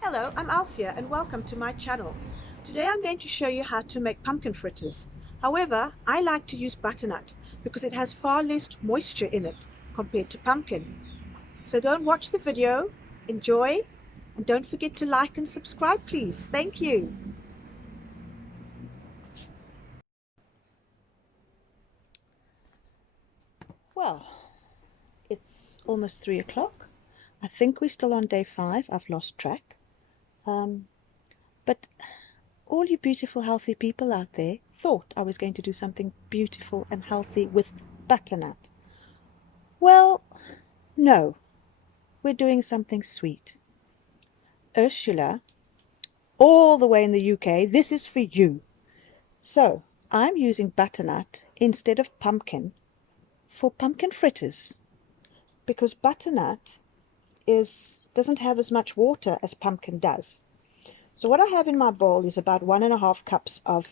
Hello, I'm Althea and welcome to my channel. Today I'm going to show you how to make pumpkin fritters. However, I like to use butternut because it has far less moisture in it compared to pumpkin. So go and watch the video, enjoy, and don't forget to like and subscribe please. Thank you. Well, it's almost 3 o'clock. I think we're still on day 5. I've lost track. But all you beautiful, healthy people out there thought I was going to do something beautiful and healthy with butternut. Well, no, we're doing something sweet. Ursula, all the way in the UK, this is for you. So, I'm using butternut instead of pumpkin for pumpkin fritters because butternut doesn't have as much water as pumpkin does. So what I have in my bowl is about 1.5 cups of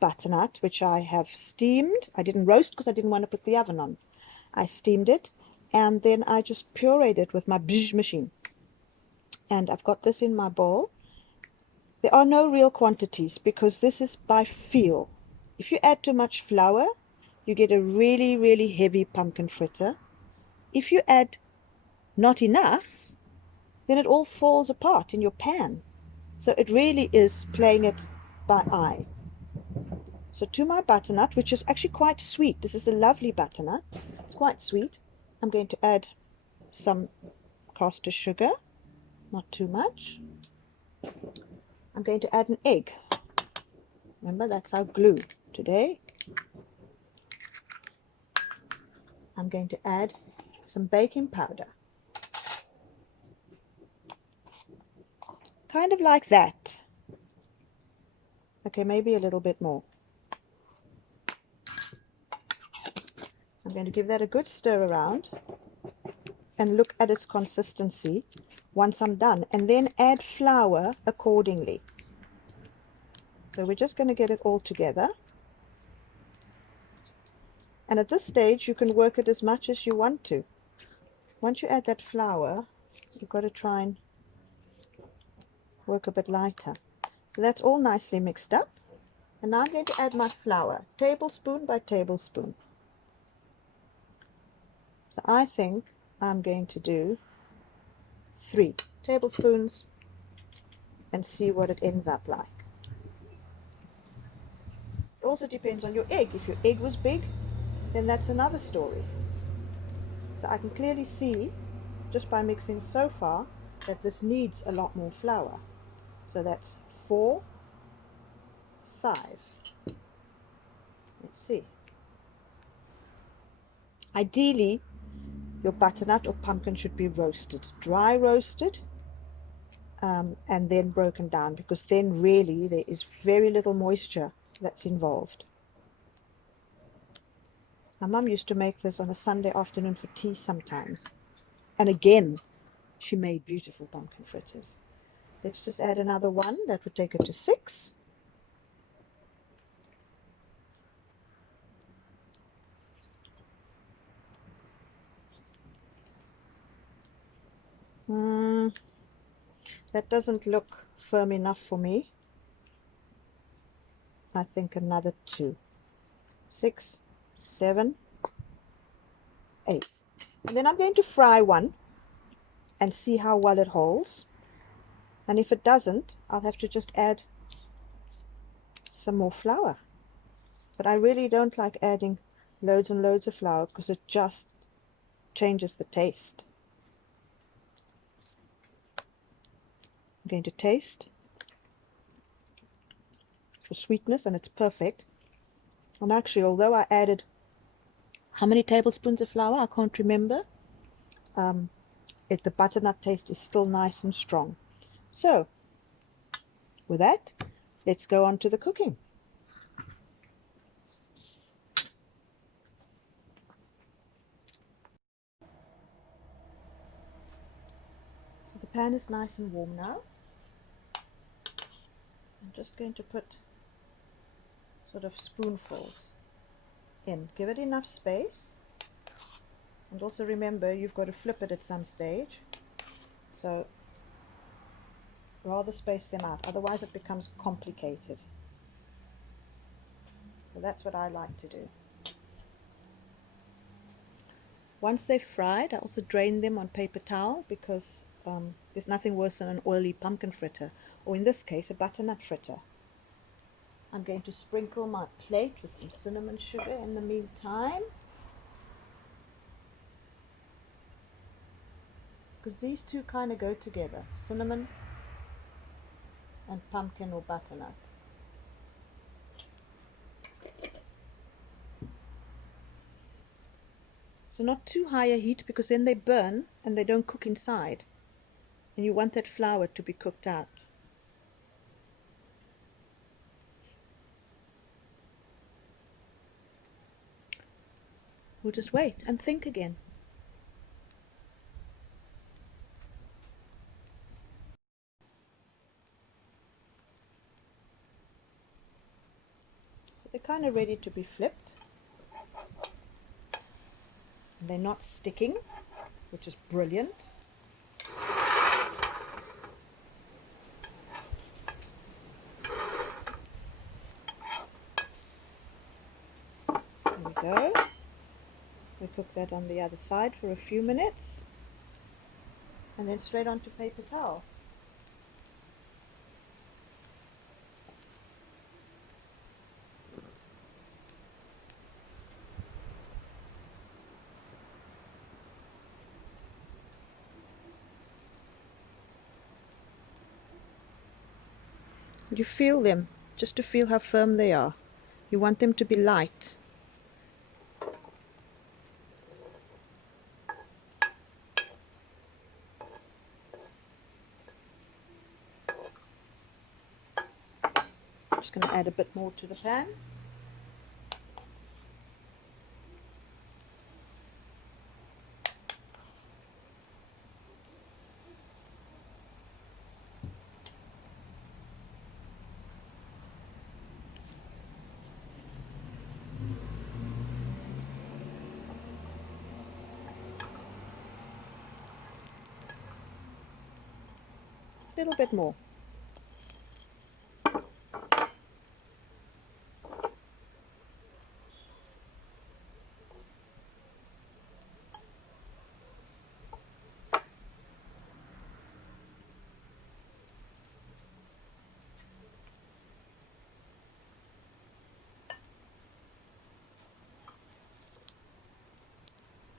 butternut, which I have steamed. I didn't roast because I didn't want to put the oven on. I steamed it, and then I just pureed it with my machine. And I've got this in my bowl. There are no real quantities because this is by feel. If you add too much flour, you get a really, really heavy pumpkin fritter. If you add not enough, then it all falls apart in your pan. So it really is playing it by eye. So to my butternut, which is actually quite sweet, this is a lovely butternut, it's quite sweet, I'm going to add some caster sugar, not too much. I'm going to add an egg. Remember, that's our glue today. I'm going to add some baking powder. Kind of like that. Okay, maybe a little bit more. I'm going to give that a good stir around and look at its consistency once I'm done, and then add flour accordingly. So we're just going to get it all together. And at this stage, you can work it as much as you want to. Once you add that flour, you've got to try and work a bit lighter. So that's all nicely mixed up. And now I'm going to add my flour, tablespoon by tablespoon. So I think I'm going to do 3 tablespoons and see what it ends up like. It also depends on your egg. If your egg was big, then that's another story. So I can clearly see, just by mixing so far, that this needs a lot more flour. So that's 4, 5. Let's see. Ideally, your butternut or pumpkin should be roasted, dry roasted, and then broken down, because then really there is very little moisture that's involved. My mum used to make this on a Sunday afternoon for tea sometimes. And again, she made beautiful pumpkin fritters. Let's just add another one. That would take it to 6. That doesn't look firm enough for me. I think another 2. 6, 7, 8. And then I'm going to fry one and see how well it holds. And if it doesn't, I'll have to just add some more flour. But I really don't like adding loads and loads of flour because it just changes the taste. I'm going to taste for sweetness, and it's perfect. And actually, although I added how many tablespoons of flour, I can't remember, the butternut taste is still nice and strong. So with that, let's go on to the cooking. So the pan is nice and warm now. I'm just going to put sort of spoonfuls in. Give it enough space, and also remember you've got to flip it at some stage. So Rather space them out, otherwise it becomes complicated. So that's what I like to do. Once they're fried, I also drain them on paper towel, because there's nothing worse than an oily pumpkin fritter, or in this case a butternut fritter. I'm going to sprinkle my plate with some cinnamon sugar in the meantime, because these two kind of go together, cinnamon and pumpkin or butternut. So not too high a heat, because then they burn and they don't cook inside, and you want that flour to be cooked out. We'll just wait and think again. So they're kind of ready to be flipped. And they're not sticking, which is brilliant. There we go. We cook that on the other side for a few minutes, and then straight onto paper towel. You feel them, just to feel how firm they are. You want them to be light. I'm just going to add a bit more to the pan. A little bit more.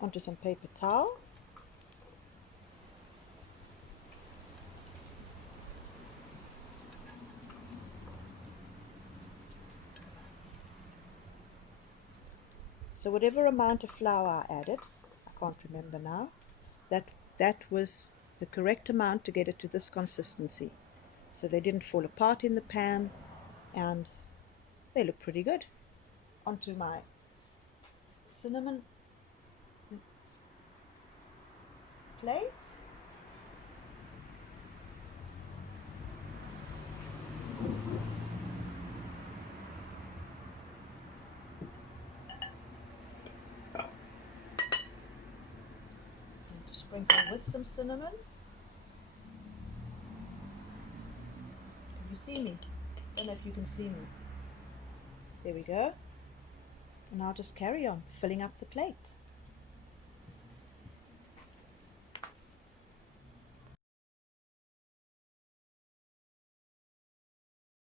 Onto some paper towel. So whatever amount of flour I added, I can't remember now, that was the correct amount to get it to this consistency. So they didn't fall apart in the pan, and they look pretty good. Onto my cinnamon plate. And to sprinkle with some cinnamon. Can you see me? I don't know if you can see me. There we go. And I'll just carry on filling up the plate.